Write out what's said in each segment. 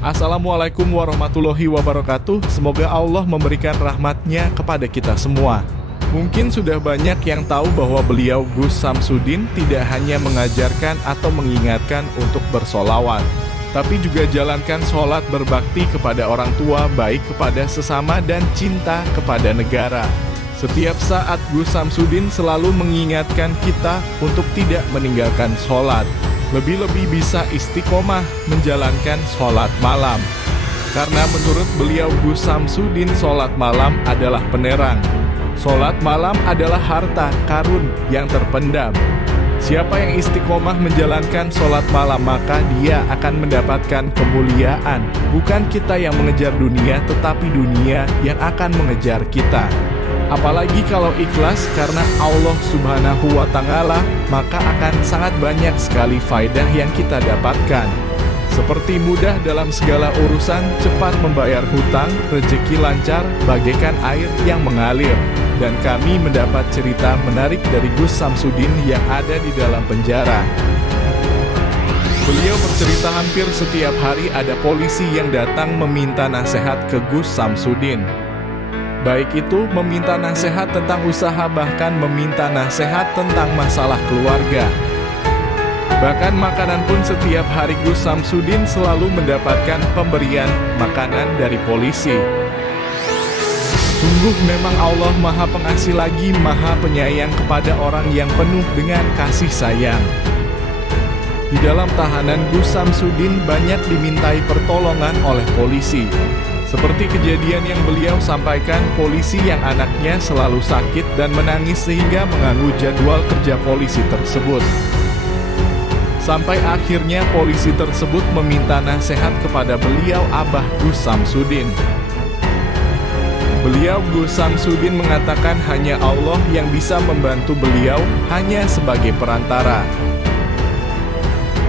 Assalamualaikum warahmatullahi wabarakatuh. Semoga Allah memberikan rahmatnya kepada kita semua. Mungkin sudah banyak yang tahu bahwa beliau Gus Samsudin tidak hanya mengajarkan atau mengingatkan untuk bersolawat, tapi juga jalankan sholat berbakti kepada orang tua, baik kepada sesama dan cinta kepada negara. Setiap saat Gus Samsudin selalu mengingatkan kita untuk tidak meninggalkan sholat. Lebih-lebih bisa istiqomah menjalankan sholat malam. Karena menurut beliau Gus Samsudin, sholat malam adalah penerang. Sholat malam adalah harta karun yang terpendam. Siapa yang istiqomah menjalankan sholat malam, maka dia akan mendapatkan kemuliaan. Bukan kita yang mengejar dunia, tetapi dunia yang akan mengejar kita. Apalagi kalau ikhlas karena Allah Subhanahu wa Ta'ala, maka akan sangat banyak sekali faedah yang kita dapatkan. Seperti mudah dalam segala urusan, cepat membayar hutang, rezeki lancar, bagaikan air yang mengalir. Dan kami mendapat cerita menarik dari Gus Samsudin yang ada di dalam penjara. Beliau bercerita hampir setiap hari ada polisi yang datang meminta nasihat ke Gus Samsudin. Baik itu meminta nasihat tentang usaha, bahkan meminta nasihat tentang masalah keluarga. Bahkan makanan pun setiap hari Gus Samsudin selalu mendapatkan pemberian makanan dari polisi. Sungguh memang Allah Maha Pengasih lagi Maha Penyayang kepada orang yang penuh dengan kasih sayang. Di dalam tahanan Gus Samsudin banyak dimintai pertolongan oleh polisi. Seperti kejadian yang beliau sampaikan, polisi yang anaknya selalu sakit dan menangis sehingga mengganggu jadwal kerja polisi tersebut. Sampai akhirnya polisi tersebut meminta nasihat kepada beliau Abah Gus Samsudin. Beliau Gus Samsudin mengatakan hanya Allah yang bisa membantu beliau, hanya sebagai perantara.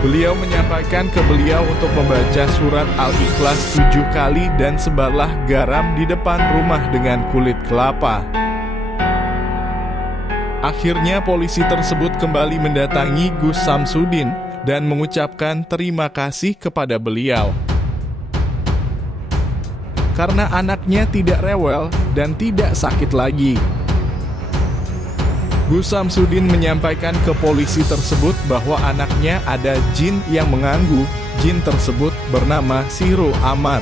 Beliau menyampaikan ke beliau untuk membaca surat Al-Ikhlas 7 kali dan sebarlah garam di depan rumah dengan kulit kelapa. Akhirnya polisi tersebut kembali mendatangi Gus Samsudin dan mengucapkan terima kasih kepada beliau. Karena anaknya tidak rewel dan tidak sakit lagi. Gus Samsudin menyampaikan ke polisi tersebut bahwa anaknya ada jin yang mengganggu. Jin tersebut bernama Siro Amar.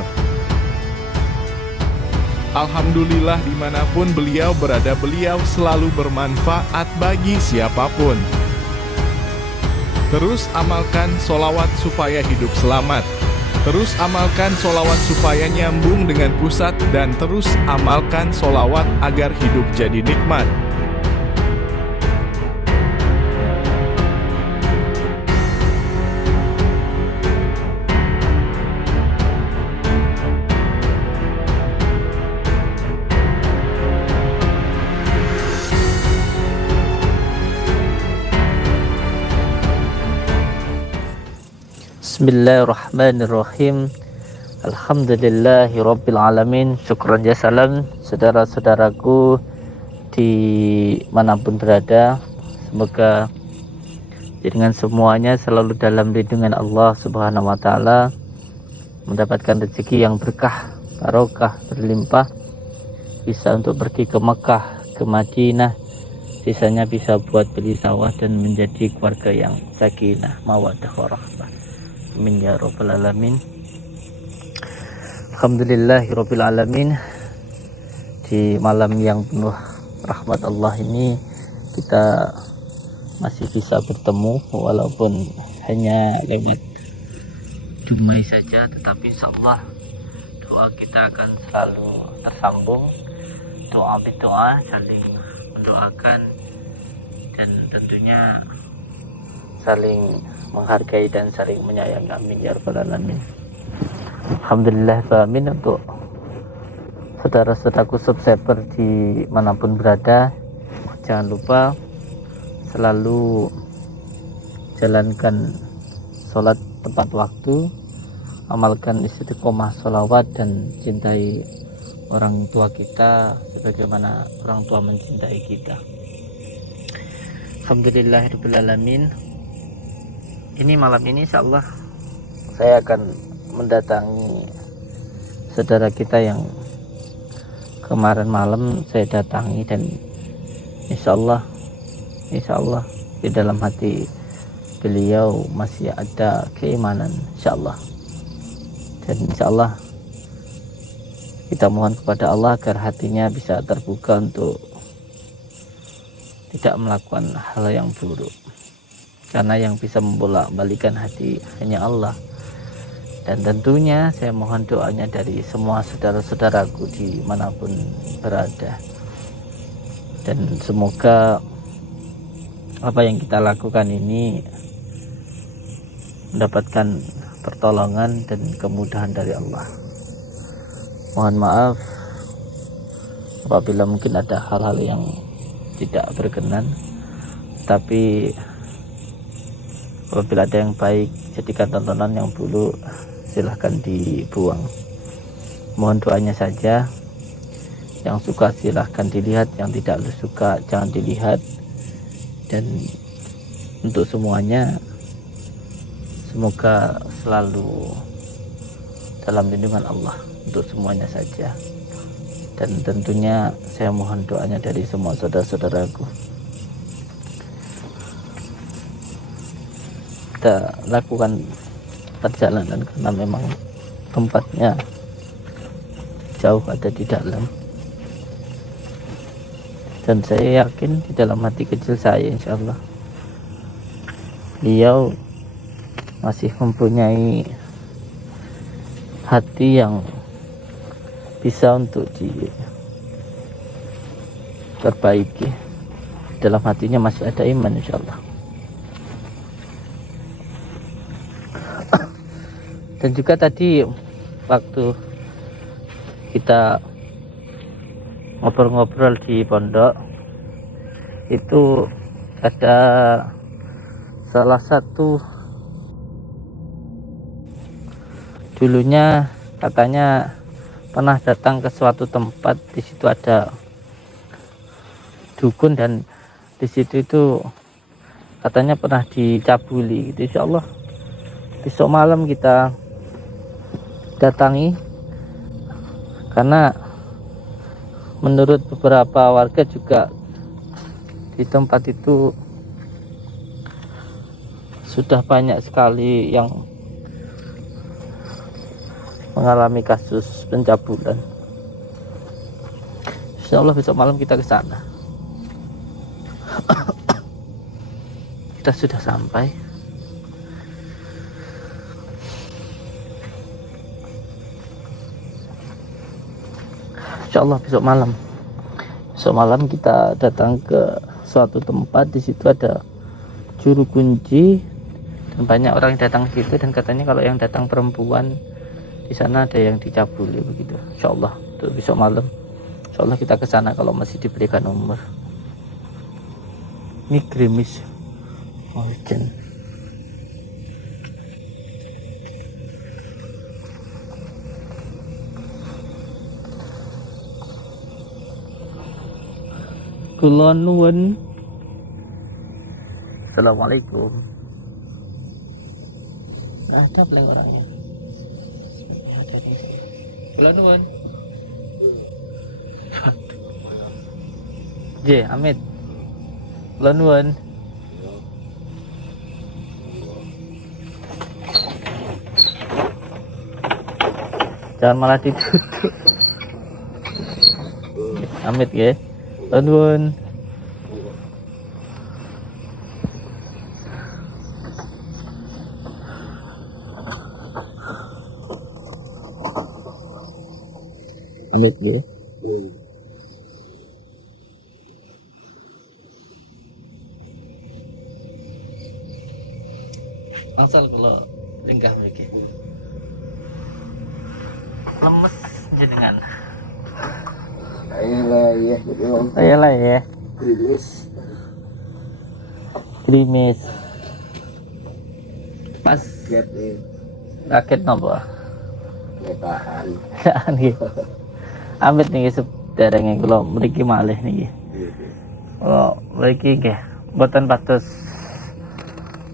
Alhamdulillah dimanapun beliau berada, beliau selalu bermanfaat bagi siapapun. Terus amalkan solawat supaya hidup selamat. Terus amalkan solawat supaya nyambung dengan pusat. Dan terus amalkan solawat agar hidup jadi nikmat. Bismillahirrahmanirrahim. Alhamdulillahirrabbilalamin. Syukran jasalan saudara-saudaraku dimanapun berada. Semoga dengan semuanya selalu dalam lindungan Allah Subhanahu wa Ta'ala, mendapatkan rezeki yang berkah, barokah, berlimpah, bisa untuk pergi ke Mekah, ke Madinah, sisanya bisa buat beli sawah dan menjadi keluarga yang sakinah, mawaddah, warahmah. Amin ya rabbal alamin. Alhamdulillahirabbil alamin. Di malam yang penuh rahmat Allah ini kita masih bisa bertemu walaupun hanya lewat Dumai saja, tetapi insyaallah doa kita akan selalu tersambung. Doa berdoa, saling mendoakan dan tentunya saling menghargai dan saling menyayangi. Amin ya rabbal alamin. Alhamdulillah amin. Untuk saudara-saudaraku subscriber di manapun berada, jangan lupa selalu jalankan sholat tepat waktu, amalkan istiqomah sholawat, dan cintai orang tua kita sebagaimana orang tua mencintai kita. Alhamdulillahirabbil alamin. Ini malam ini insyaallah saya akan mendatangi saudara kita yang kemarin malam saya datangi, dan insya Allah di dalam hati beliau masih ada keimanan, insya Allah. Dan insya Allah kita mohon kepada Allah agar hatinya bisa terbuka untuk tidak melakukan hal yang buruk, karena yang bisa membolak-balikan hati hanya Allah. Dan tentunya saya mohon doanya dari semua saudara-saudaraku dimanapun berada, dan semoga apa yang kita lakukan ini mendapatkan pertolongan dan kemudahan dari Allah. Mohon maaf apabila mungkin ada hal-hal yang tidak berkenan, tapi apabila ada yang baik jadikan tontonan, yang buruk silahkan dibuang. Mohon doanya saja, yang suka silahkan dilihat, yang tidak suka jangan dilihat. Dan untuk semuanya semoga selalu dalam lindungan Allah, untuk semuanya saja. Dan tentunya saya mohon doanya dari semua saudara-saudaraku. Kita lakukan perjalanan karena memang tempatnya jauh, ada di dalam, dan saya yakin di dalam hati kecil saya insya Allah beliau masih mempunyai hati yang bisa untuk diperbaiki. Dalam hatinya masih ada iman insya Allah. Dan juga tadi waktu kita ngobrol-ngobrol di pondok itu ada salah satu, dulunya katanya pernah datang ke suatu tempat, di situ ada dukun, dan di situ itu katanya pernah dicabuli gitu. Insya Allah besok malam kita datangi, karena menurut beberapa warga juga di tempat itu sudah banyak sekali yang mengalami kasus pencabulan. Insya Allah besok malam kita ke sana. Kita sudah sampai. Insya Allah besok malam kita datang ke suatu tempat, di situ ada juru kunci dan banyak orang yang datang ke situ, dan katanya kalau yang datang perempuan di sana ada yang dicabuli begitu. Insya Allah untuk besok malam, insya Allah kita ke sana kalau masih diberikan umur. Ini gerimis hujan. Kula nuwun. Assalamualaikum. Nggak ada play orangnya. Ada di. Kula nuwun. J, Amit. Kula nuwun. Jangan malah ditutup. Amit ya. Nuwun. Amit ya. Bangsal kalau ringgah lagi. Lemes jenengan. Ayolah ya. Krimis. Pas raket nopo? Tahan gitu. Amit nih sederenge kula mriki malih niki. Kalau mriki nggih mboten pados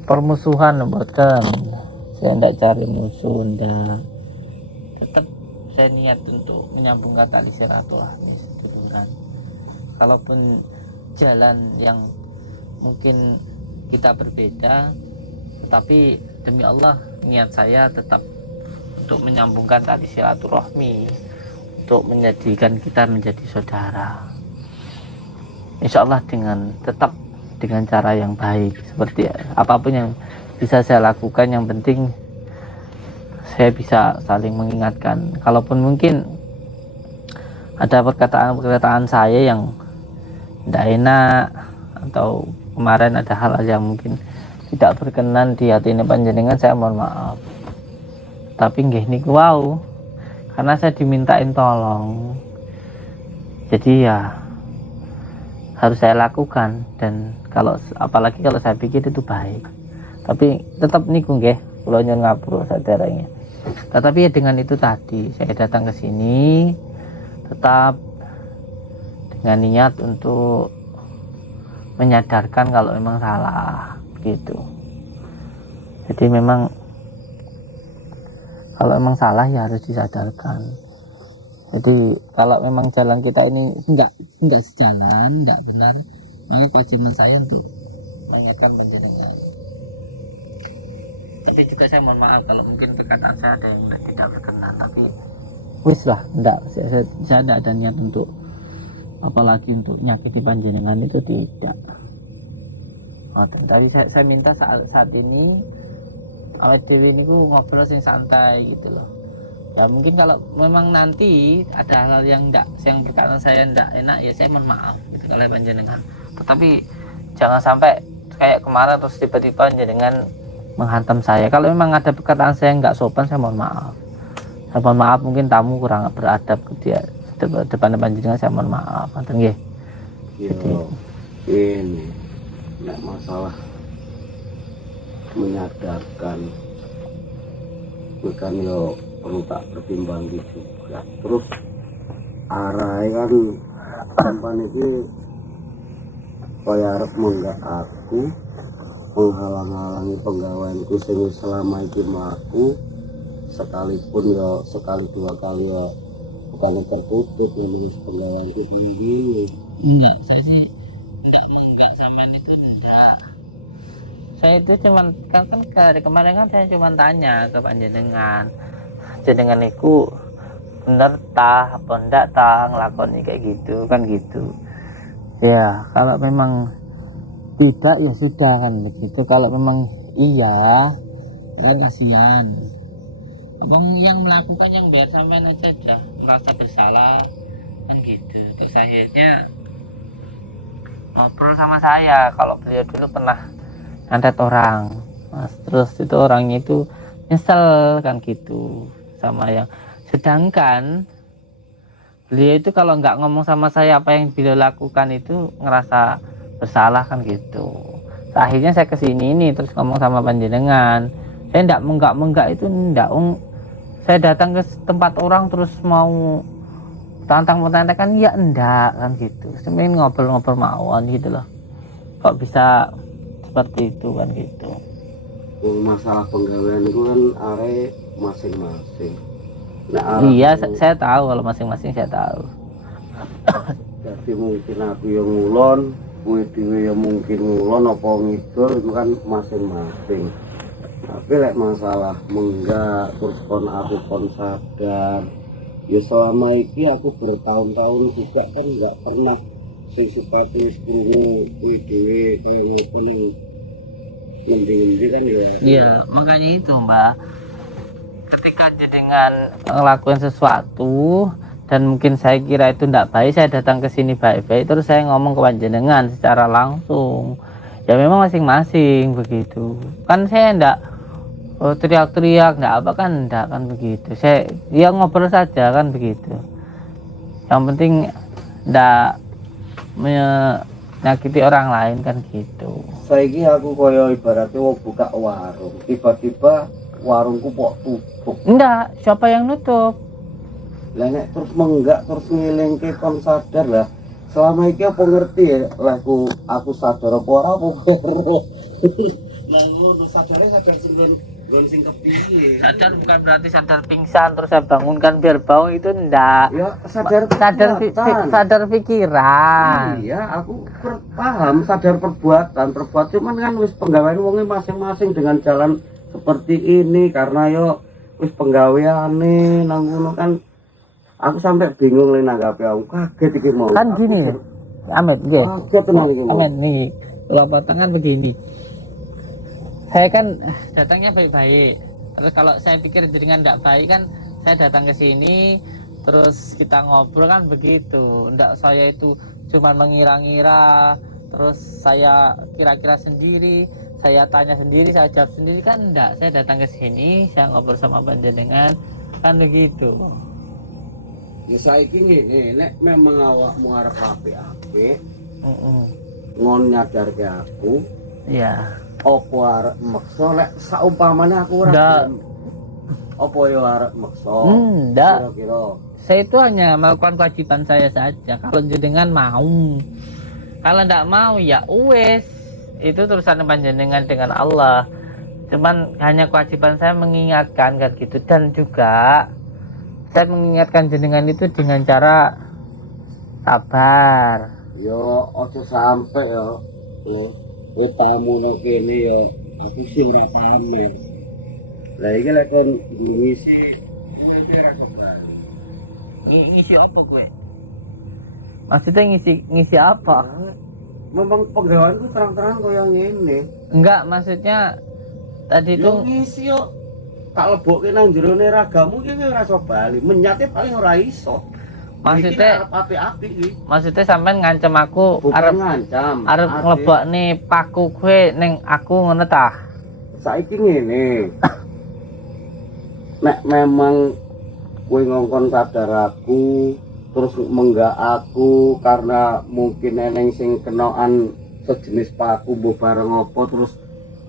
permusuhan, mboten. Saya ndak cari musuh, ndak. Tetap saya niat untuk menyambungkan tali silaturahmi seduluran. Kalaupun jalan yang mungkin kita berbeda, tetapi demi Allah niat saya tetap untuk menyambungkan tali silaturahmi, untuk menjadikan kita menjadi saudara. Insya Allah tetap dengan cara yang baik, seperti apapun yang bisa saya lakukan, yang penting saya bisa saling mengingatkan. Kalaupun mungkin ada perkataan saya yang tidak enak, atau kemarin ada hal yang mungkin tidak berkenan di hati ini panjenengan, saya mohon maaf. Tapi nggih niku wau, karena saya dimintain tolong, jadi ya harus saya lakukan. Dan apalagi kalau saya pikir itu baik, tapi tetap niku nggih kula nyuwun ngapura saderenge. Tetapi ya dengan itu tadi saya datang ke sini tetap dengan niat untuk menyadarkan kalau memang salah gitu. Jadi memang kalau memang salah ya harus disadarkan. Jadi kalau memang jalan kita ini enggak sejalan, enggak benar, maka kewajiban saya untuk mengingatkan panjenengan. Tapi juga saya mohon maaf kalau mungkin perkataan saya ada yang tidak berkenan, tapi wis lah, enggak, saya enggak ada niat untuk apalagi untuk nyakiti panjenengan, itu tidak. Tapi saya minta saat ini awet dewi ini ngobrol sing santai gitu loh. Ya mungkin kalau memang nanti ada hal-hal yang berkaitan saya enggak enak, ya saya mohon maaf gitu kalau panjenengan. Tetapi jangan sampai kayak kemarin terus tiba-tiba panjenengan menghantam saya. Kalau memang ada perkataan saya enggak sopan, saya mohon maaf. Saya mohon maaf, mungkin tamu kurang beradab ke dia depan panjenengan, saya mohon maaf. Ngoten nggih. Jadi ini enggak masalah menyadarkan, bukan yo perlu tak pertimbang juga. Terus arah kan sampan itu kaya arep menggak aku menghalang-halangi penggawaianku sing selama iki mlaku, sekalipun yo sekali dua kali yo bukan tertutup ini penggawaianku tinggi. Enggak, saya sih enggak sama itu enggak. Saya itu cuman kan dari kemarin kan saya cuma tanya ke panjenengan, jenengan niku bener tah apa ndak tah ngelakoni kayak gitu kan gitu ya. Kalau memang tidak ya sudah kan begitu. Kalau memang iya kan kasihan abang yang melakukan, yang biar sampean aja dah merasa bersalah kan gitu. Terus akhirnya ngobrol sama saya kalau beliau dulu pernah nyantet orang, Mas. Terus itu orangnya itu nyesel kan gitu sama yang, sedangkan beliau itu kalau nggak ngomong sama saya apa yang beliau lakukan itu ngerasa bersalah kan gitu. Akhirnya saya kesini ini terus ngomong sama panjenengan, saya nggak menggak itu ndak. Saya datang ke tempat orang terus mau tantang kan ya enggak kan gitu. Sebenarnya ngobrol-ngobrol mawon gitu loh. Kok bisa seperti itu kan gitu. Masalah penggawaian itu kan are masing-masing. Nah, iya, saya tahu kalau masing-masing saya tahu. Jadi mungkin aku yang ngulon, kowe dhewe yang mungkin ngulon apa ngidul, itu kan masing-masing. Tapi masalah menggak terus aku sadar. Ya selama ini aku bertahun-tahun juga kan nggak pernah sing sifatnya kuwi dhewe kuwi ngendi kan ya. Iya, makanya itu Mbak, ketika jenengan ngelakuin sesuatu dan mungkin saya kira itu tidak baik, saya datang ke sini baik-baik, terus saya ngomong ke panjenengan secara langsung. Ya memang masing-masing begitu. Kan saya enggak teriak-teriak, enggak apa kan, enggak kan begitu. Saya ya ngobrol saja kan begitu. Yang penting enggak menyakiti orang lain kan gitu. Saiki aku koyo ibaratnya mau buka warung, tiba-tiba warungku kok tutup. Enggak, siapa yang nutup? Lah nek terus menggak terus ngelingke kon sadar lah. Selama iki apa ngerti ya lah aku sadar apa ora apa. Lah ngono sadare sadar sing Gon sing kepiye? Sadar bukan berarti sadar pingsan terus saya bangunkan biar bangun, itu enggak. Ya sadar Sadar sadar pikiran. Iya, aku paham sadar perbuatan cuman kan wis penggawean wonge masing-masing dengan jalan seperti ini karena yo wis penggaweane nang ngono kan aku sampai bingung le nanggapi aku kaget iki mau. Kan gini, Amit, nggih. Kaget tenan iki mau. Amit nih, kalau potongan begini. Saya kan datangnya baik-baik. Terus kalau saya pikir jaringan tidak baik kan, saya datang ke sini, terus kita ngobrol kan begitu. Enggak saya itu cuma mengira-ngira, terus saya kira-kira sendiri, saya tanya sendiri, saya jawab sendiri kan enggak. Saya datang ke sini, saya ngobrol sama panjenengan, kan begitu. Ya saiki ngene, nek memang awakmu arep apik-apik, ngon nyadarke aku, Iya. opo arep meksa lek saumpamane aku ora Ndak. gelem. Opo yo arep meksa? Enggak. Kira-kira. Saya itu hanya melakukan kewajiban saya saja. Kalau jenengan mau, kalau tidak mau ya wes, itu urusan panjenengan dengan Allah. Cuman hanya kewajiban saya mengingatkan kan gitu, dan juga saya mengingatkan jenengan itu dengan cara sabar. Yo ojo sampe yo. Tamu no kene yo aku sih ora pamer. Lah iki lek kon ngisi Ngisi apa gue? Maksudnya ngisi apa? memang penggaweanku terang-terang koyo ngene. Enggak, maksudnya tadi itu Yo ngisi yo tak lebokke nang jerone ragamu iki ora iso bali. Menyate paling ora iso. maksudnya api-api iki. maksudnya sampean ngancam aku Bukan arep ngancam. arep nglebokne paku gue ning aku ngono ta? Saiki ngene. Nek memang kowe ngongkon sadar aku terus menggak aku karena mungkin eneng sing kenokan sejenis paku mbok bareng apa terus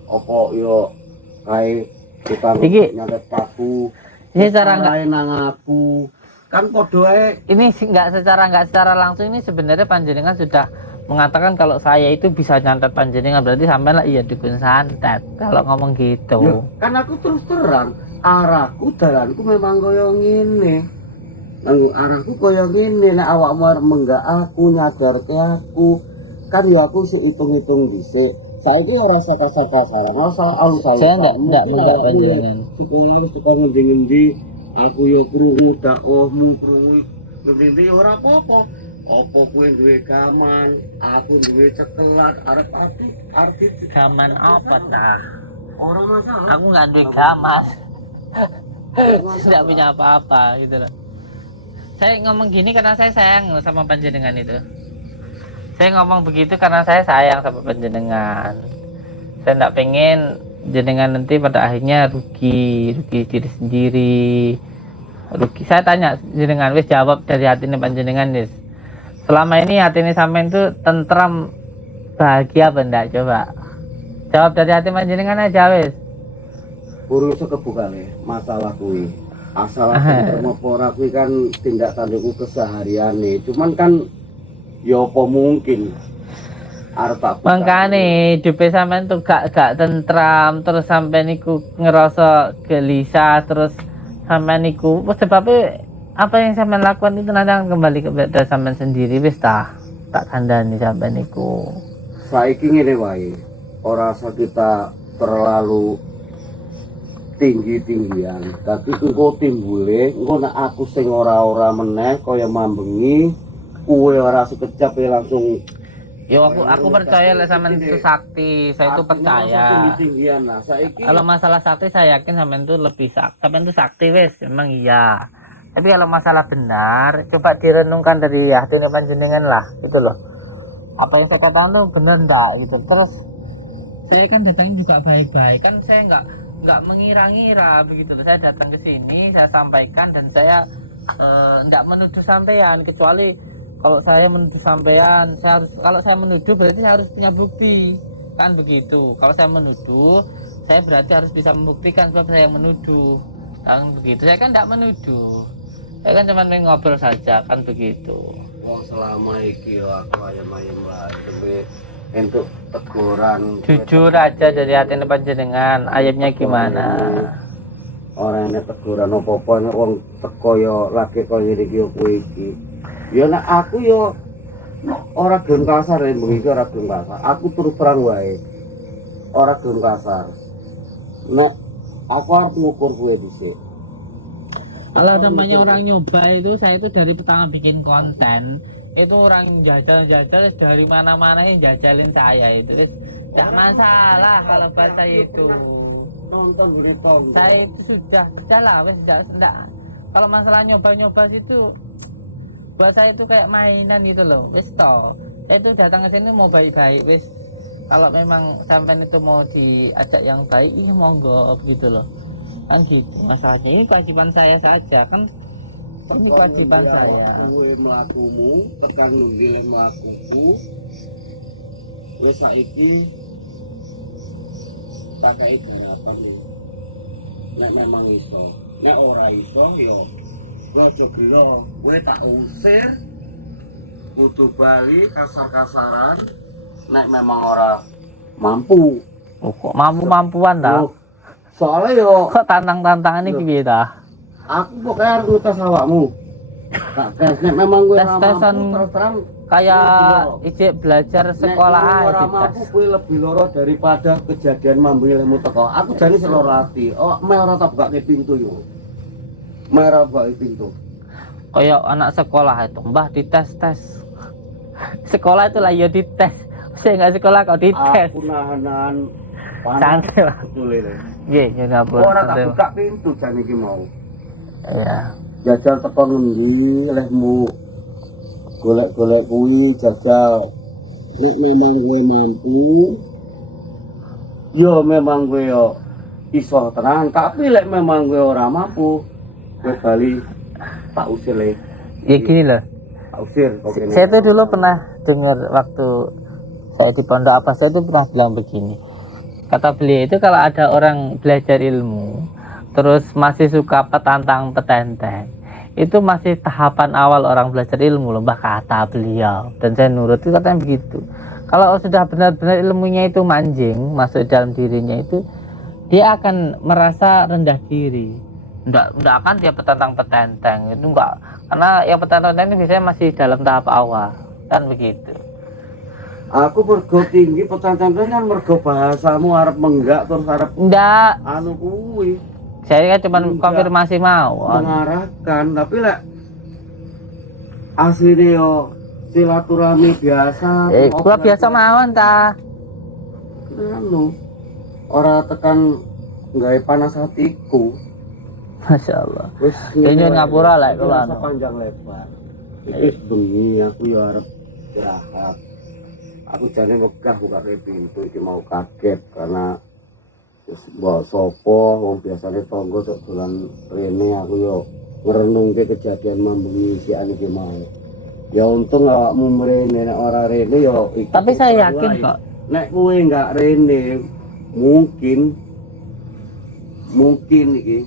apa yo kae kita Iki- nyatet paku. Ini cara nggak, Lain nang aku. Kan padha ae ini nggak secara langsung, ini sebenarnya panjenengan sudah mengatakan kalau saya itu bisa nyantet panjenengan, berarti sampean lah iya dukun santet kalau ngomong gitu. yo, kan aku terus terang arahku dalanku memang koyo ngene. Nang arahku koyo ngene nek awakmu arep menggak aku nyadarke aku kan yo aku sik hitung-hitung dhisik. Saiki ora kasar-kasaran, asal alus Saya enggak menggak panjenengan. Psikologis tukang ngendi-ngendi aku yo krungu dakwahmu krungu ngendi ora apa-apa. Apa kowe duwe gaman, aku duwe cekelan arep arti Gaman apa ta? ora masalah. Aku nggak duwe gaman. Tidak punya apa-apa gitu loh. Saya ngomong gini karena saya sayang loh sama panjenengan itu. Saya ngomong begitu karena saya sayang sama panjenengan. Saya tidak pengen jenengan nanti pada akhirnya rugi diri sendiri. Rugi. Saya tanya jenengan, wis jawab dari hati ini panjenengan wis. Selama ini hati ini sampean itu tentram, bahagia apa enggak, coba jawab dari hati panjenengan aja wis. Urung sekebukane masalah kuwi. Asal aku ora kuwi kan tindak tandukku kesehariane. Cuman kan ya apa mungkin arep tak buka. Makane hidupe sampean tuh gak tentram, terus sampean niku ngerasa gelisah, terus sampean niku sebabnya apa yang sampean lakukan itu nanti akan kembali kepada sampean sendiri wis tak kandhani sampean niku. Saiki ngene wae. Ora usah kita terlalu tinggi-tinggian. Tapi engko timbule, engko nek aku sing ora-ora meneh kaya mambengi, kowe ora sekejap ya langsung Yo aku percaya lah sampean itu sakti, saya itu percaya. Tinggi-tinggian lah. Saiki Kalau masalah sakti saya yakin sampean itu lebih sakti. Sampean itu sakti wis, memang iya. Tapi kalau masalah benar, coba direnungkan dari hati panjenengan lah, gitu loh. Apa yang saya katakan tuh benar enggak gitu. Terus saya kan datangnya juga baik-baik, kan saya nggak mengira-ngira begitu loh. Saya datang ke sini, saya sampaikan dan saya nggak menuduh sampean, kecuali kalau saya menuduh sampean, kalau saya menuduh berarti saya harus punya bukti, kan begitu. Kalau saya menuduh, saya berarti harus bisa membuktikan sebab saya yang menuduh, kan begitu. Saya kan tidak menuduh, saya kan cuma ngobrol saja, kan begitu. wong selama iki yo aku ayam-ayam wae demi untuk teguran Jujur aja dari hati panjenengan, ayatnya gimana? orang yang teguran apa-apa nek wong teko yo lagi kaya iki yo kuwi iki. Ya nek aku yo ora gelem kasar ya iki ora gelem kasar. Aku terus terang wae. Ora gelem kasar. Nek aku harus ngukur kuwi dhisik. Kalau namanya orang nyoba itu, saya itu dari pertama bikin konten itu orang jajal dari mana-mana yang jajalin saya itu, tidak masalah kalau bahasa itu. Nonton begitu. Saya itu sudah lah, wes tidak. Kalau masalah nyoba-nyoba itu, buat saya itu kayak mainan gitu loh, wes toh. Saya itu datang ke sini mau baik-baik, wes. Kalau memang sampai itu mau diajak yang baik, monggo gitu loh. Kan gitu masalahnya, ini kewajiban saya saja kan, ini kewajiban saya. Kowe mlakumu tekan nundile mlakuku wis saiki tak kait apa nih nek memang iso nek ora iso yo aja gila kowe tak usir kudu bali kasar-kasaran nek memang ora mampu. Oh, kok mampu-mampuan dah? Soalnya yo Kok tantang-tantangan ini piye dah? aku pokoknya harus ngutas awakmu. Tak tes nek memang gue ora Tes-tesan mampu terus terang kayak ijek belajar sekolah nek ora aja mampu tes. kuwi lebih loro daripada kejadian mambu ilmu teko. Aku jane sing loro ati. Oh, meh ora tak bukake pintu yo. Meh ora bukake pintu. Kayak anak sekolah itu, Mbah dites-tes. Sekolah itu lah ya dites. Saya nggak sekolah kok dites. Aku nahan Santai lah. betul ini. Nggih, ya ngapun. Ora tak buka pintu jane iki mau. Iya. Jajal teko ngendi lehmu. Golek-golek kuwi jajal. Nek memang gue mampu, yo memang gue yo iso tenang. Tapi lek memang gue ora mampu, gue bali tak usir le. Ya gini loh. Tak usir. kok kene. Saya tuh dulu pernah dengar waktu saya di pondok apa, saya tuh pernah bilang begini. Kata beliau itu kalau ada orang belajar ilmu terus masih suka petantang-petenteng, itu masih tahapan awal orang belajar ilmu loh, Mbah, kata beliau. Dan saya nurut, itu katanya begitu. Kalau sudah benar-benar ilmunya itu manjing masuk dalam dirinya itu, dia akan merasa rendah diri. Enggak akan dia petantang-petenteng, itu enggak. Karena yang petantang-petenteng itu biasanya masih dalam tahap awal, kan begitu. Aku mergo tinggi petantang kan mergo bahasamu arep menggak terus arep Enggak, anu kuwi saya kan cuma Enggak. konfirmasi mawon. mengarahkan tapi lek asline yo silaturahmi biasa. Gua biasa mawon ta. Anu ora tekan gawe panas hatiku. Masya Allah. Wis Kayaknya ngapura lah kalau anu. panjang lebar. Iki bengi aku yo arep istirahat. Aku jane megah buka pintu iki mau kaget karena wis mbok sapa wong biasane tangga sok dolan rene aku yo ngrenungke kejadian mambengi sian iki mau. Ya untung awakmu mrene nek ora rene yo iki. Tapi saya yakin kok. Nek kowe enggak rene mungkin iki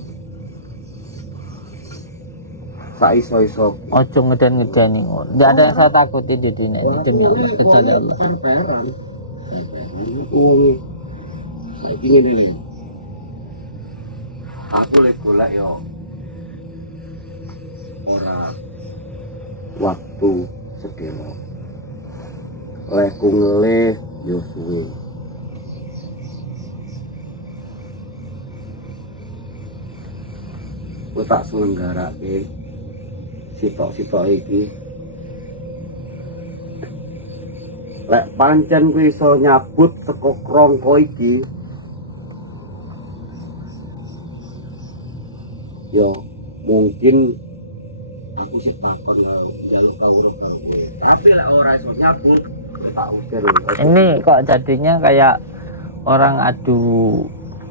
saiso-iso Ojo ngeden-ngedeni ngono. Enggak ada yang saya takuti di dunia ini demi Allah, kecuali Allah. Peran. Wong saiki ngene lho. Aku lek golek yo ora waktu sedelo. Lek ku ngelih yo suwe. Ku tak selenggarake sitok-sitok iki. Lek pancen ku iso nyabut saka krangka iki. Ya mungkin aku sih bakal jaluk kawruh karo kowe. Tapi lek ora iso nyabut tak usir. Ini kok jadinya kayak orang adu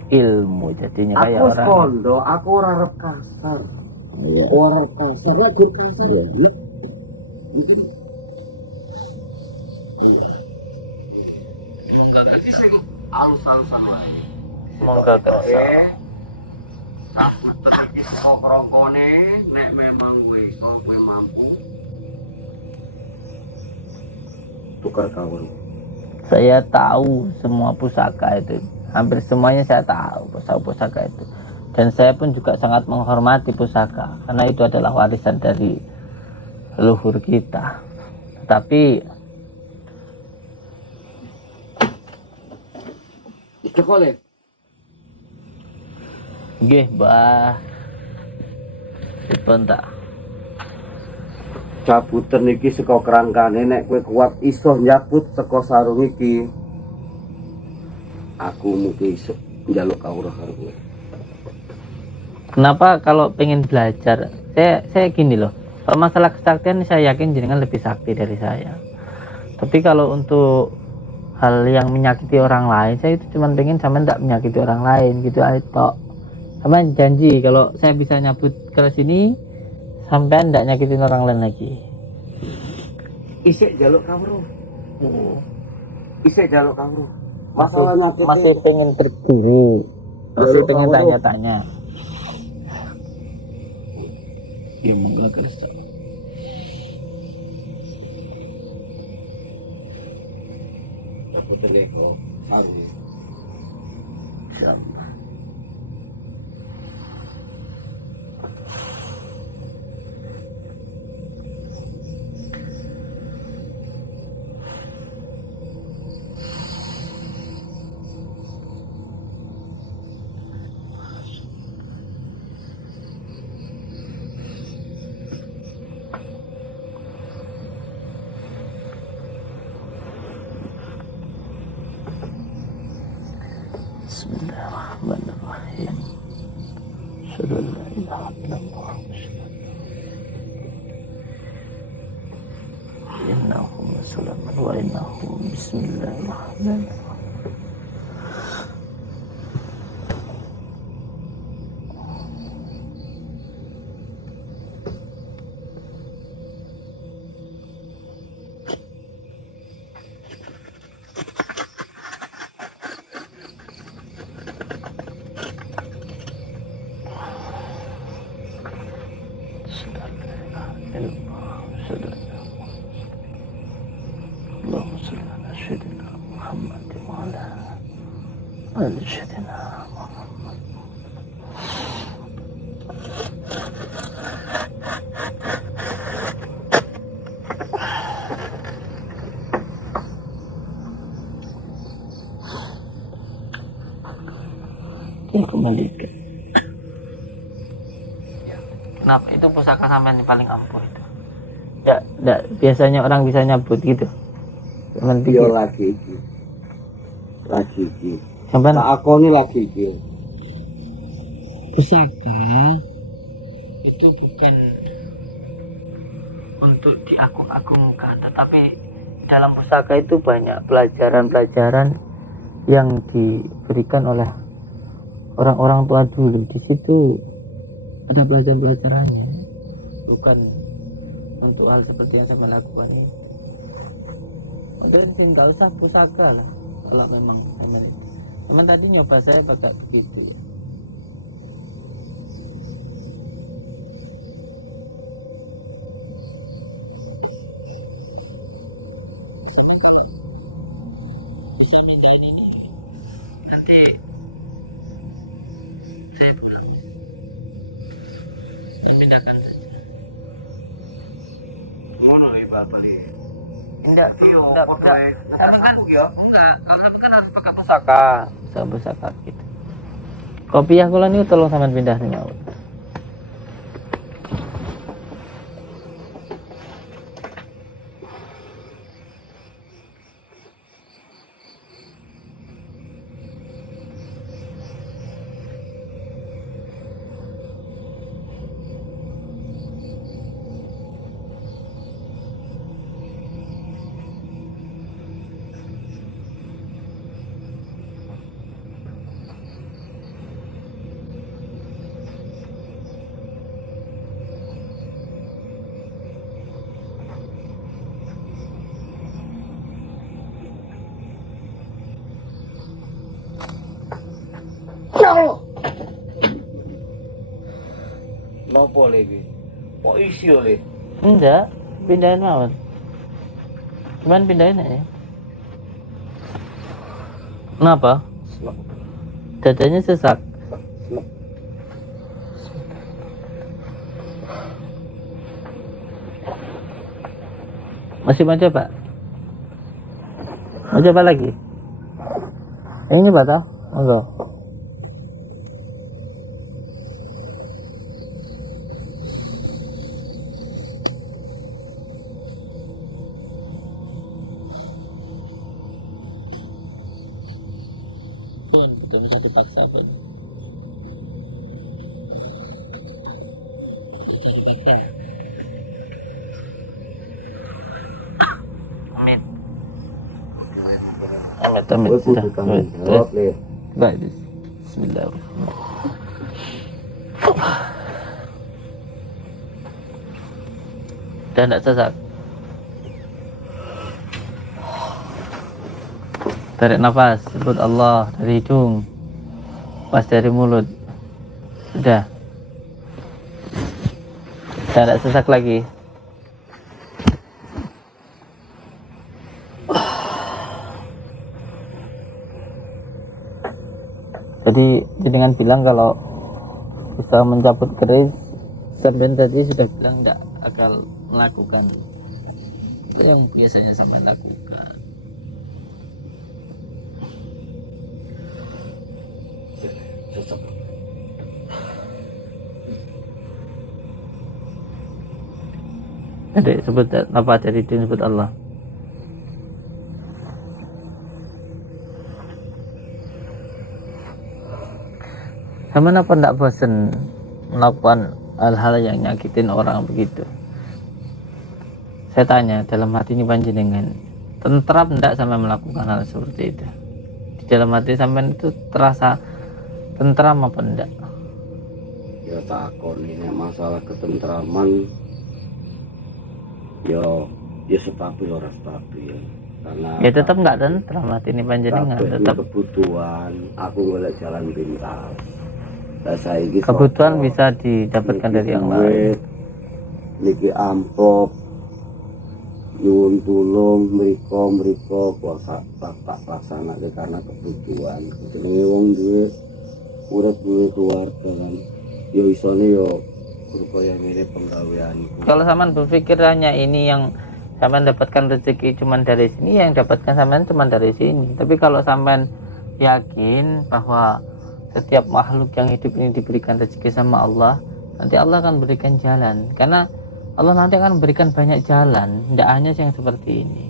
ilmu, jadinya kayak Aku orang. kondo, aku ora arep kasar. Iya. Ora arep kasar, lek gur kasar. Iya. Mungkin Semoga iki sing alus-alusan wae. Semoga Oke. Sambut iki saka krangkane nek memang kowe iso kowe mampu tukar kawruh. Saya tahu semua pusaka itu, hampir semuanya saya tahu pusaka itu. Dan saya pun juga sangat menghormati pusaka, karena itu adalah warisan dari leluhur kita. Tapi Cekole. nggih, Mbah. Dipun tak Cabuten iki saka kerangkane nek kowe kuat iso nyabut saka sarung iki. Aku mungkin iso njaluk kawruh karo kowe. kenapa kalau pengen belajar, saya gini loh, kalau masalah kesaktian saya yakin jenengan lebih sakti dari saya. Tapi kalau untuk hal yang menyakiti orang lain, saya itu cuma pengen sampean tidak menyakiti orang lain gitu aja tok. Sampean janji kalau saya bisa nyabut ke sini, sampean tidak nyakitin orang lain lagi. Isik njaluk kawruh. Isik njaluk kawruh. Masalah nyakiti Masih pengen berguru, masih Jaluk pengen kawruh. tanya-tanya. Ya monggo Kristo. cabuten iki kok sarung. Insyaallah. Bismillahirrahmanirrahim. Asyhadu an la ilaha illallah. Innahum sulaiman wa innahum bismillahirrahmanirrahim. Allahumma shalli ala sayyidina Muhammad wa ala ali sayyidina Muhammad. Ini kembalikan. Kenapa itu pusaka sampean yang paling ampuh itu? Ya, biasanya orang bisa nyabut gitu. Cuman Yo lagi iki. Lagi iki. sampean Tak akoni lagi iki. pusaka itu bukan untuk diagung-agungkan, tetapi dalam pusaka itu banyak pelajaran-pelajaran yang diberikan oleh orang-orang tua dulu. Di situ ada pelajaran-pelajarannya, bukan untuk hal seperti yang saya lakukan ini. Udah tinggal usah pusaka lah kalau memang itu. Memang tadi nyoba saya pakai begitu. Sama kalau bisa pindahin ini, nanti saya pulang dan pindahkan saja. Ngono iki Bapak. Enggak, Enggak. enggak, kamu kan harus pakai pusaka. Pusaka gitu. Kopiah kula niku tolong sampean pindah nih mau. Nopo lagi? Kok isi oleh? Enggak, pindahin mawon. Cuman pindahin aja. Kenapa? Slek. Dadanya sesak. Slek. Masih mau coba? Mau coba lagi? Ini batal? Enggak. Pun itu bisa dipaksa pun. Bisa dipaksa. Amin. Amin. Amin. Gue Sudah. butuh tanggung jawab, Le. Baik. Bismillahirrahmanirrahim. Dan tidak sesak. Tarik nafas, sebut Allah dari hidung, pas dari mulut. Sudah. Dan tidak sesak lagi. Jadi jenengan bilang kalau bisa mencabut keris, sampai tadi sudah bilang tidak akan melakukan itu yang biasanya sampai lakukan. Jadi sebut apa dari itu sebut Allah. Sama apa ndak bosan melakukan hal-hal yang nyakitin orang begitu? Saya tanya dalam hati ini panjenengan tentram ndak sampai melakukan hal seperti itu? Di dalam hati sampai itu terasa tentram apa ndak? Ya takon ini masalah ketentraman. Ya stabil ora stabil. Karena Ya tetap nggak tentram hati ini panjenengan, tetap kebutuhan. Aku golek jalan pintas. Lah saiki kebutuhan bisa didapatkan dari yang lain. Niki amplop nyuwun tulung mriko kuasa tak laksanake karena kebutuhan. Jenenge wong duwe urip duwe keluarga kan. Ya isone yo supaya ngene penggaweanku. Kalau sampean berpikir hanya ini yang sampean dapatkan rezeki cuman dari sini, yang dapatkan sampean cuman dari sini. Tapi kalau sampean yakin bahwa setiap makhluk yang hidup ini diberikan rezeki sama Allah, nanti Allah akan berikan jalan. Karena Allah nanti akan berikan banyak jalan, tidak hanya yang seperti ini.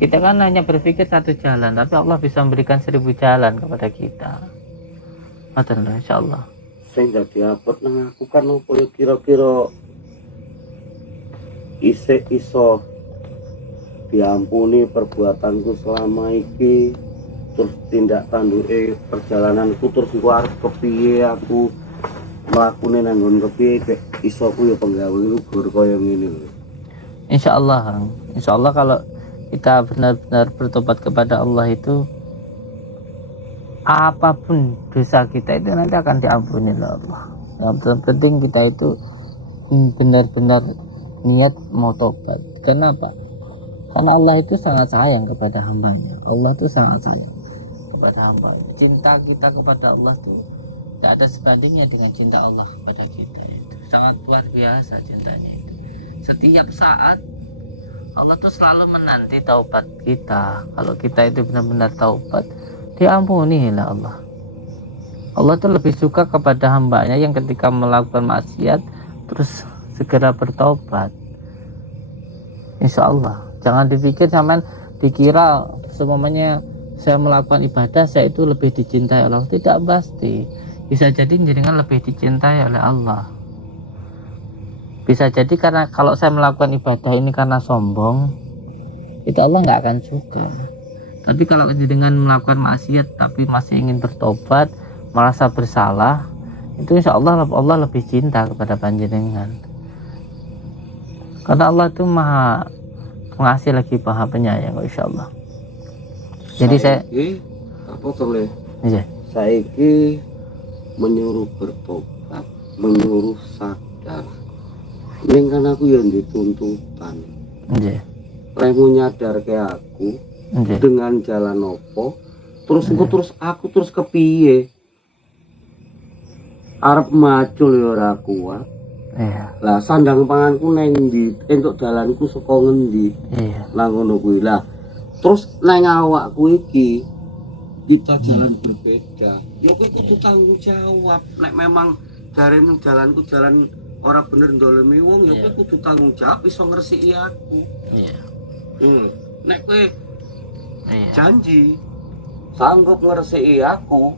Kita kan hanya berpikir satu jalan, tapi Allah bisa memberikan 1000 jalan kepada kita. Matur insyaallah. Sing dadi apot nang aku kan opo ya kira-kira iso diampuni perbuatanku selama iki, terus tindak tanduke perjalananku, terus iku arep kepiye aku mlakune nang nggon kepiye iso ku ya penggawe lugur kaya ngene lho. Insyaallah kalau kita benar-benar bertobat kepada Allah itu, apapun dosa kita itu nanti akan diampuni oleh Allah. Yang penting kita itu benar-benar niat mau tobat. Kenapa? Karena Allah itu sangat sayang kepada hambanya. Allah itu sangat sayang kepada hambanya. Cinta kita kepada Allah itu tidak ada sebandingnya dengan cinta Allah kepada kita. Itu sangat luar biasa cintanya itu. Setiap saat Allah tuh selalu menanti taubat kita. Kalau kita itu benar-benar taubat, diampuni oleh Allah. Allah tuh lebih suka kepada hambanya yang ketika melakukan maksiat terus segera bertobat. Insya Allah. Jangan dipikir sampean dikira semuanya saya melakukan ibadah saya itu lebih dicintai Allah. Tidak pasti. Bisa jadi jenengan lebih dicintai oleh Allah. Bisa jadi karena kalau saya melakukan ibadah ini karena sombong, itu Allah nggak akan suka. Tapi kalau dengan melakukan maksiat tapi masih ingin bertobat, merasa bersalah, itu insya Allah lebih cinta kepada panjenengan. Karena Allah itu maha pengasih lagi maha penyayang, insya Allah. Jadi apa tole? Iya. Saiki menyuruh bertobat, menyuruh sadar. Ning kan aku yang dituntutan. Iya. Remu nyadar ke aku, Nggih. dengan jalan opo, terus aku terus kepiye, arep macul ya ora kuat. Iya. Lah sandang panganku nang ndi, entuk dalanku saka ngendi. Iya. Lah ngono kuwi lah. Terus nang awakku iki kita jalan berbeda. Ya kowe kudu tanggung jawab. Nek memang jarene jalanku jalan ora bener ndolemi wong, ya kowe kudu tanggung jawab iso ngresiki aku. Iya. Nek kowe Iya. janji sanggup ngresiki aku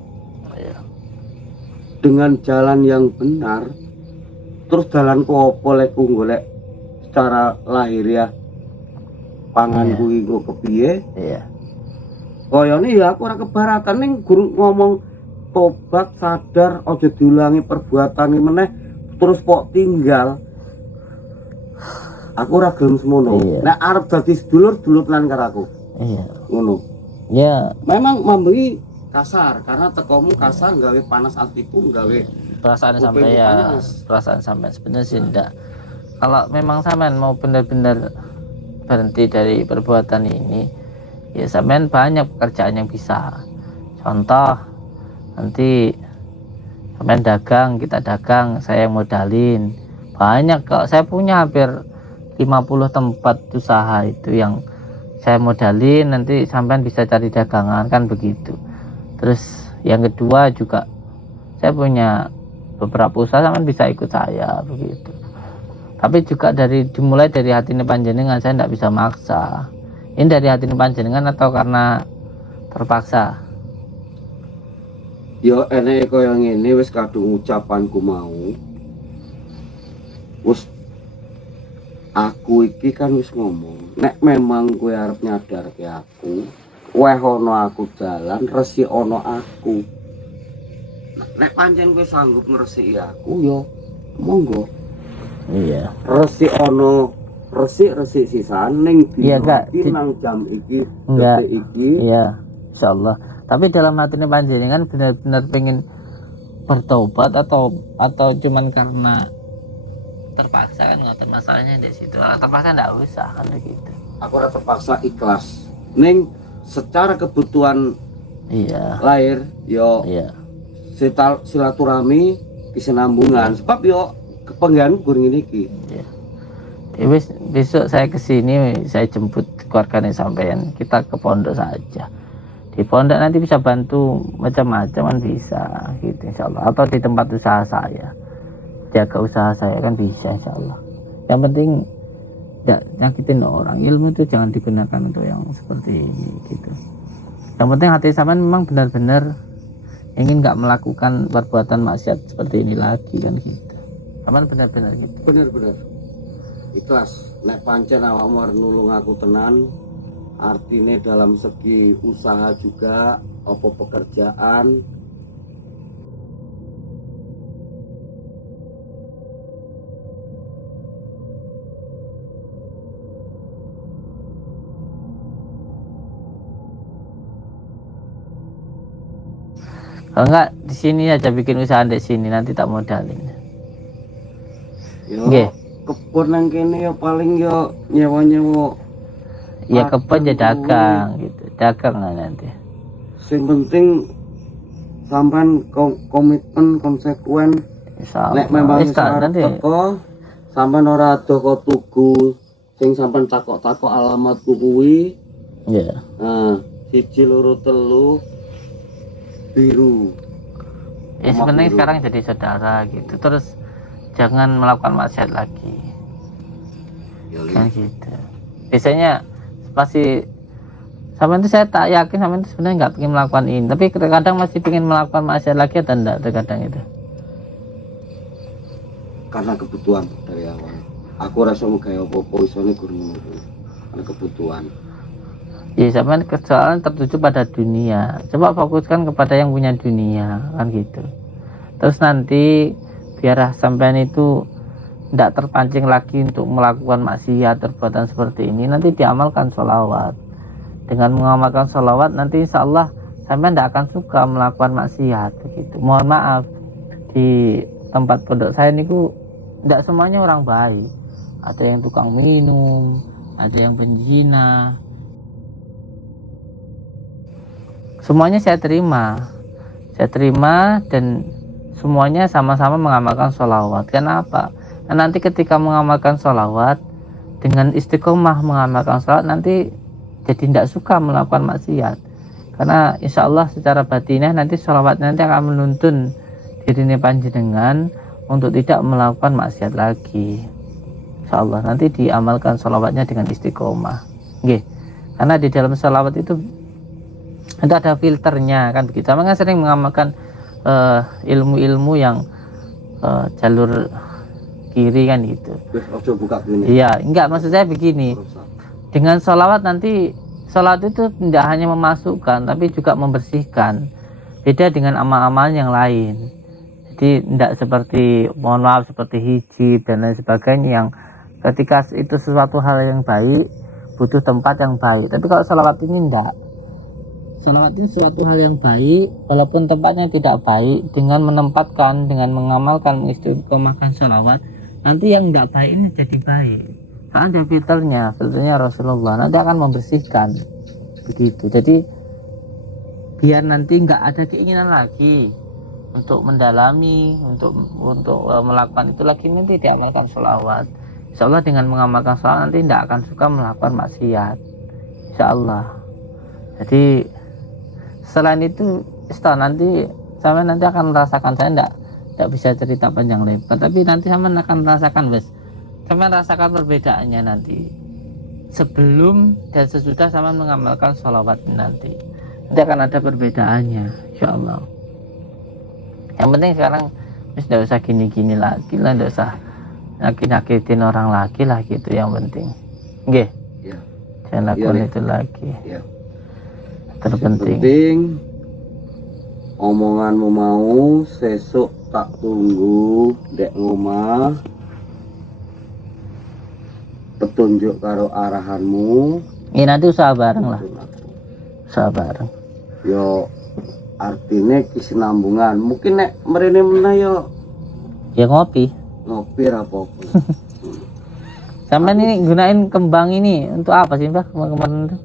Iya. dengan jalan yang benar, terus jalanku apa lek ku golek secara lahiriah panganku iki kok kepiye? Iya. Koyone ya aku ora kebaratan ning guru ngomong tobat, sadar, aja diulangi perbuatan meneh terus kok tinggal. Aku ora gelem semono. Iya. Nek arep dadi sedulur, dulur lan karo aku. Iya. Ngono. Ya, Memang memberi kasar karena tekomu kasar gawe panas hatiku, gawe perasaan kupingku sampai ya, panas. perasaan sampai sebenarnya sih enggak. Kalau memang sampean mau benar-benar berhenti dari perbuatan ini, ya sampean banyak pekerjaan yang bisa. Contoh, nanti sampean dagang, kita dagang, saya yang modalin. Banyak kok, saya punya hampir 50 tempat usaha itu yang saya modalin, nanti sampean bisa cari dagangan, kan begitu. Terus yang kedua juga saya punya beberapa usaha, sampean bisa ikut saya begitu. Tapi juga dimulai dari hati panjenengan, saya tidak bisa maksa. Ini dari hati panjenengan atau karena terpaksa? Yo enek kaya ngene wis kadung ucapanku mau. Wis aku iki kan wis ngomong, nek memang kowe arep nyadarke aku, weh ono aku jalan, resi ono aku. Nek pancen kowe sanggup ngresiki aku yo monggo. Iya. Resi ono resik sisan ning Iya, dina Kak. iki nang jam iki, Enggak. detik iki. Iya, insyaallah. Tapi dalam hati panjenengan benar-benar pengen bertobat atau cuman karena terpaksa, kan ngoten masalahnya di situ. Kalau terpaksa enggak usah kan begitu. Aku ora terpaksa ikhlas. Ning secara kebutuhan Iya. lahir yo Iya. silaturahmi kesinambungan sebab yo kepenggahan gur ngene iki. Iya. Ya, besok saya kesini, saya jemput keluarganya sampean, kita ke pondok saja. Di pondok nanti bisa bantu macam-macam, kan bisa gitu insyaallah. Atau di tempat usaha saya, jaga usaha saya, kan bisa insyaallah. Yang penting tidak nyakitin orang. Ilmu itu jangan digunakan untuk yang seperti ini gitu. Yang penting hati sampean memang benar-benar ingin nggak melakukan perbuatan maksiat seperti ini lagi, kan gitu. Sampean benar-benar gitu. Bener-bener ikhlas. Nek pancen awakmu arep nulung aku tenan, artine dalam segi usaha juga apa pekerjaan. Kalau enggak di sini aja bikin usaha di sini, nanti tak modalin. Yo Nggih. kebon nang kene yo paling yo nyewa-nyewa. Ya kebun ya Aduh. dagang gitu, dagang lah nanti. Sing penting sampean komitmen konsekuen. Insyaallah. Nek memang Wis tak, nanti. teko sampean ora ado kok tugu sing sampean takok-takok alamatku kuwi. Iya. Nah, 1 2 3 biru. Ya Rumah sebenarnya biru. sekarang jadi saudara gitu. Terus jangan melakukan maksiat lagi. Ya, Kan gitu. Biasanya pasti sampai itu saya tak yakin sampai itu sebenarnya nggak pengen melakukan ini, tapi kadang masih pengen melakukan maksiat lagi atau enggak terkadang itu. karena kebutuhan dari awal. Aku rasa mau kayak apa-apa isone guru karena kebutuhan. Ya sampai kesalahan tertuju pada dunia. Coba fokuskan kepada yang punya dunia, kan gitu. Terus nanti biar sampean itu tidak terpancing lagi untuk melakukan maksiat perbuatan seperti ini, nanti diamalkan sholawat. Dengan mengamalkan sholawat nanti insya Allah sampean tidak akan suka melakukan maksiat begitu. Mohon maaf, di tempat pondok saya niku tidak semuanya orang baik. Ada yang tukang minum, ada yang penzina. semuanya saya terima dan semuanya sama-sama mengamalkan sholawat. Kenapa? Karena nanti ketika mengamalkan sholawat dengan istiqomah mengamalkan sholawat, nanti jadi tidak suka melakukan maksiat, karena insya Allah secara batinah nanti sholawat nanti akan menuntun diri panjenengan untuk tidak melakukan maksiat lagi. Insya Allah nanti diamalkan sholawatnya dengan istiqomah. Nggih. Karena di dalam sholawat itu ada filternya kan begitu. Sama kan sering mengamalkan ilmu-ilmu yang jalur kiri kan gitu. Iya, enggak, maksud saya begini. Dengan sholawat nanti sholawat itu tidak hanya memasukkan tapi juga membersihkan. Beda dengan amal-amal yang lain. Jadi tidak seperti, mohon maaf, seperti hijab dan lain sebagainya yang ketika itu sesuatu hal yang baik butuh tempat yang baik. Tapi kalau sholawat ini enggak. Sholawat ini suatu hal yang baik walaupun tempatnya tidak baik, dengan menempatkan, dengan mengamalkan, mengistiqomahkan sholawat, nanti yang tidak baik ini jadi baik. Ada filternya Rasulullah nanti akan membersihkan begitu. Jadi biar nanti nggak ada keinginan lagi untuk mendalami, untuk melakukan itu lagi, nanti diamalkan sholawat. Insya Allah dengan mengamalkan sholawat nanti tidak akan suka melakukan maksiat, insya Allah. Jadi selain itu nanti saya akan merasakan, saya tidak bisa cerita panjang lebar, tapi nanti saya akan merasakan saya rasakan perbedaannya nanti sebelum dan sesudah saya mengamalkan sholawat nanti akan ada perbedaannya insya Allah. Yang penting sekarang tidak usah gini-gini lagi lah, tidak usah nyakitin orang lagi lah gitu, yang penting nggih ya. Jangan lakukan itu lagi ya. Terpenting omonganmu mau sesuk tak tunggu dek ngomah petunjuk karo arahanmu. Ini nanti usaha bareng lah, usaha bareng yo, artinya kesinambungan. Mungkin nek mrene meneh yo ya ngopi rapopo. Sampean ini gunain kembang ini untuk apa sih Mbak kemarin itu?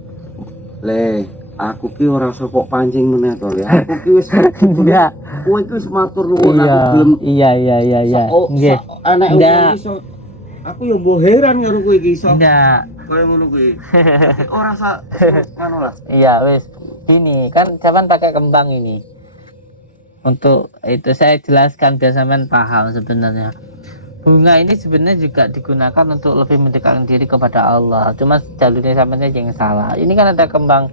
Aku ki ora sopok pancing meneh to ya. Aku ki wis enggak. Kowe ki wis matur nuwun, aku gelem. Iya. Nggih. Anak iso. Aku yo mbok heran karo kowe iki iso. Enggak. Kowe ngono kuwi. Ora ngono lah. Iya, wis. Gini, kan sampean pakai kembang ini. Untuk itu saya jelaskan biar sampean paham sebenarnya. Bunga ini sebenarnya juga digunakan untuk lebih mendekatkan diri kepada Allah. Cuma jalurnya sampean yang salah. Ini kan ada kembang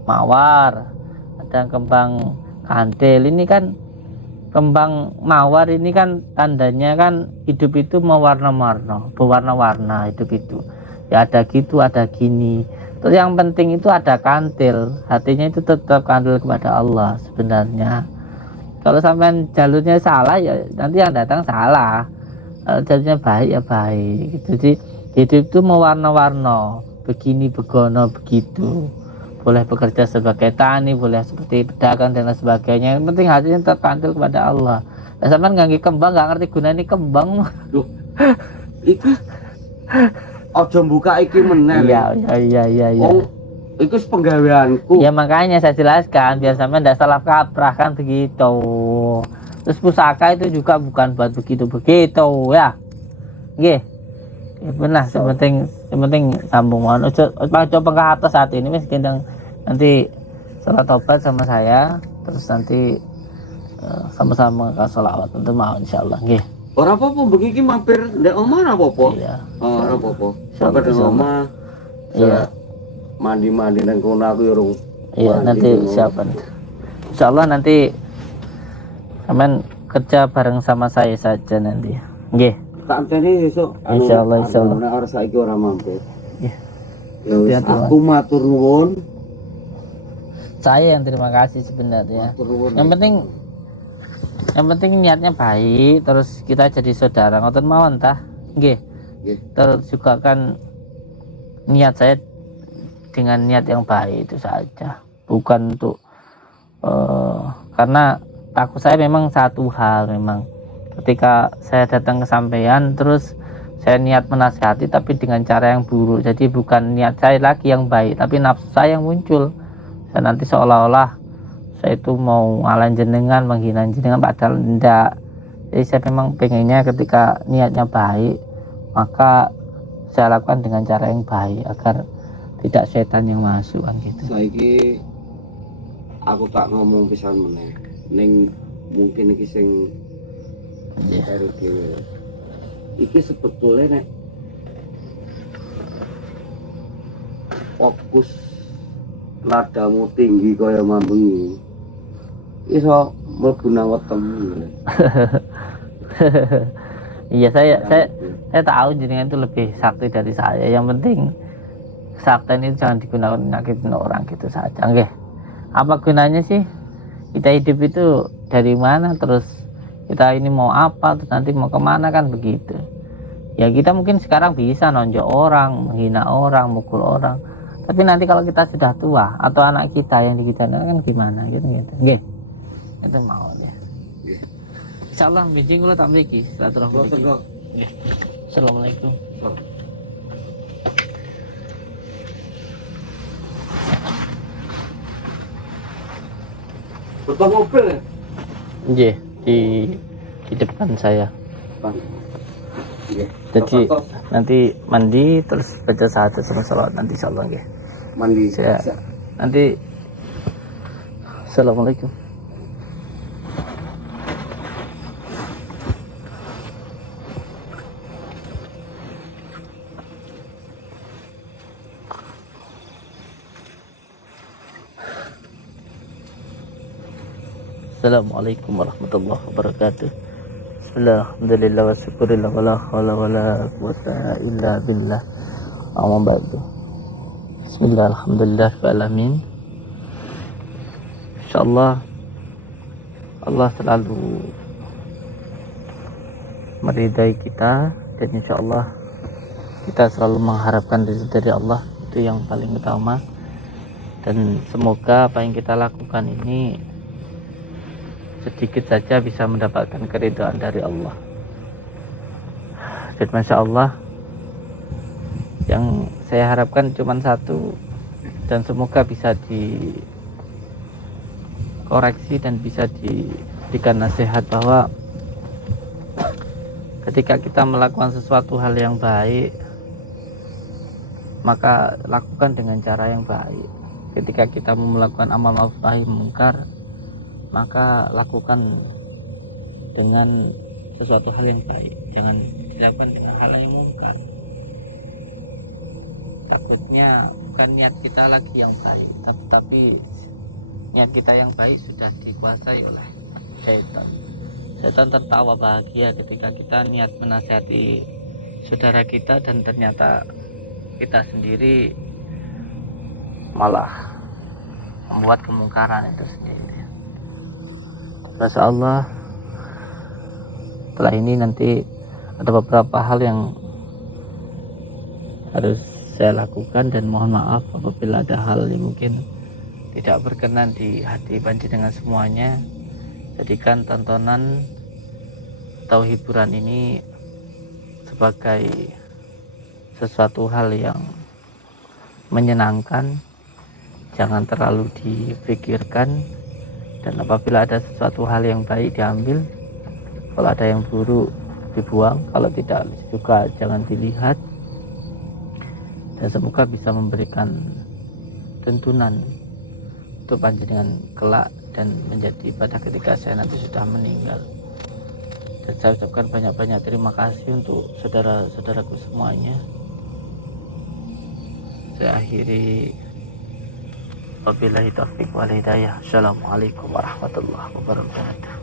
mawar, ada kembang kantil. Ini kan kembang mawar ini kan tandanya kan hidup itu mewarna-warna, berwarna-warna hidup itu. Ya ada gitu, ada gini. Terus yang penting itu ada kantil, hatinya itu tetap kantil kepada Allah sebenarnya. Kalau sampai jalurnya salah ya nanti yang datang salah. Kalau jalurnya baik ya baik. Jadi hidup itu mewarna-warna, begini begono begitu. Boleh bekerja sebagai tani, boleh seperti pedagang dan lain sebagainya. Yang penting hatinya terkantil kepada Allah. Nah, sampean ngangge kembang nggak ngerti gunanya kembang. Duh. Iki ojo buka iki meneh. Iya. Oh, itu penggaweanku. Ya makanya saya jelaskan biar sampean tidak salah kaprah kan begitu. Terus pusaka itu juga bukan buat begitu ya. Nggih. Ya benar, sepenting sambungan. Coba ke atas saat ini Mas gendang nanti salat tobat sama saya, terus nanti sama-sama ke sholawat untuk mau insyaallah nggih. Ora apa-apa begini mampir ndek omah ora apa-apa. Iya. Ora apa-apa. Sampai ndek omah. Iya. Mandi-mandi nang kono aku yo rung. Iya, nanti siapa? Insyaallah nanti sampean kerja bareng sama saya saja nanti. Nggih. Tak anteni besok. Insyaallah. Nek ora saiki ora mampir. Iya. Ya wis aku matur nuwun. Saya yang terima kasih sebenarnya. Yang penting niatnya baik, terus kita jadi saudara. Ngoten mawon tah? Nggih. Terus juga kan niat saya dengan niat yang baik itu saja. Bukan untuk karena takut saya memang satu hal memang. Ketika saya datang ke sampean terus saya niat menasihati tapi dengan cara yang buruk, jadi bukan niat saya lagi yang baik tapi nafsu saya yang muncul. Dan nanti seolah-olah saya itu mau ngalahin jenengan, menghina jenengan, padahal enggak. Jadi saya memang pengennya ketika niatnya baik, maka saya lakukan dengan cara yang baik agar tidak setan yang masuk kan gitu. Saiki aku tak ngomong pisan meneh. Ning mungkin iki sing Iya. karo dhewe. Iki sebetulnya nek fokus nadamu tinggi kaya mambengi iso mlebu nang wetengmu. Iya, saya tahu jenengan itu lebih sakti dari saya. Yang penting sakti ini jangan digunakan nyakitin orang gitu saja. Oke. Apa gunanya sih kita hidup itu, dari mana, terus kita ini mau apa, terus nanti mau kemana, kan begitu. Ya kita mungkin sekarang bisa nonjok orang, menghina orang, mukul orang, tapi nanti kalau kita sudah tua atau anak kita yang dikitakan kan gimana gitu. Oke. Itu mau ya. Insyaallah bijing kula tak mriki silaturahmi. Assalamualaikum. Betul mobil ya? Nggih, di depan saya. Bang. Nggih. Jadi nanti mandi terus baca syahadat sama salawat nanti insyaallah nggih. Mandi. Saya nanti. Assalamualaikum. Assalamualaikum warahmatullahi wabarakatuh. Bismillah, alhamdulillah wa syukurillah wa la hawla wa la quwwata illa billah. Amma ba'du. Bismillah, alhamdulillah wa alamin. Insyaallah Allah selalu meridai kita, dan insyaallah kita selalu mengharapkan ridha dari Allah, itu yang paling utama. Dan semoga apa yang kita lakukan ini sedikit saja bisa mendapatkan keridhaan dari Allah. Dan Masya Allah, yang saya harapkan cuma satu, dan semoga bisa dikoreksi dan bisa diberikan nasihat bahwa ketika kita melakukan sesuatu hal yang baik, maka lakukan dengan cara yang baik. Ketika kita mau melakukan amal ma'ruf nahi munkar, maka lakukan dengan sesuatu hal yang baik, jangan dilakukan dengan hal yang munkar. Takutnya bukan niat kita lagi yang baik, tapi niat kita yang baik sudah dikuasai oleh syaitan. Syaitan tertawa bahagia ketika kita niat menasihati saudara kita, dan ternyata kita sendiri malah membuat kemungkaran itu sendiri. Masya Allah, setelah ini nanti ada beberapa hal yang harus saya lakukan, dan mohon maaf apabila ada hal yang mungkin tidak berkenan di hati panjenengan semuanya. Jadikan tontonan atau hiburan ini sebagai sesuatu hal yang menyenangkan, jangan terlalu dipikirkan. Dan apabila ada sesuatu hal yang baik diambil, kalau ada yang buruk dibuang, kalau tidak juga jangan dilihat. Dan semoga bisa memberikan tuntunan untuk panjenengan kelak dan menjadi pada ketika saya nanti sudah meninggal. Dan saya ucapkan banyak-banyak terima kasih untuk saudara-saudaraku semuanya. Saya akhiri, wabillahi taufiq wal hidayah. Assalamualaikum warahmatullahi wabarakatuh.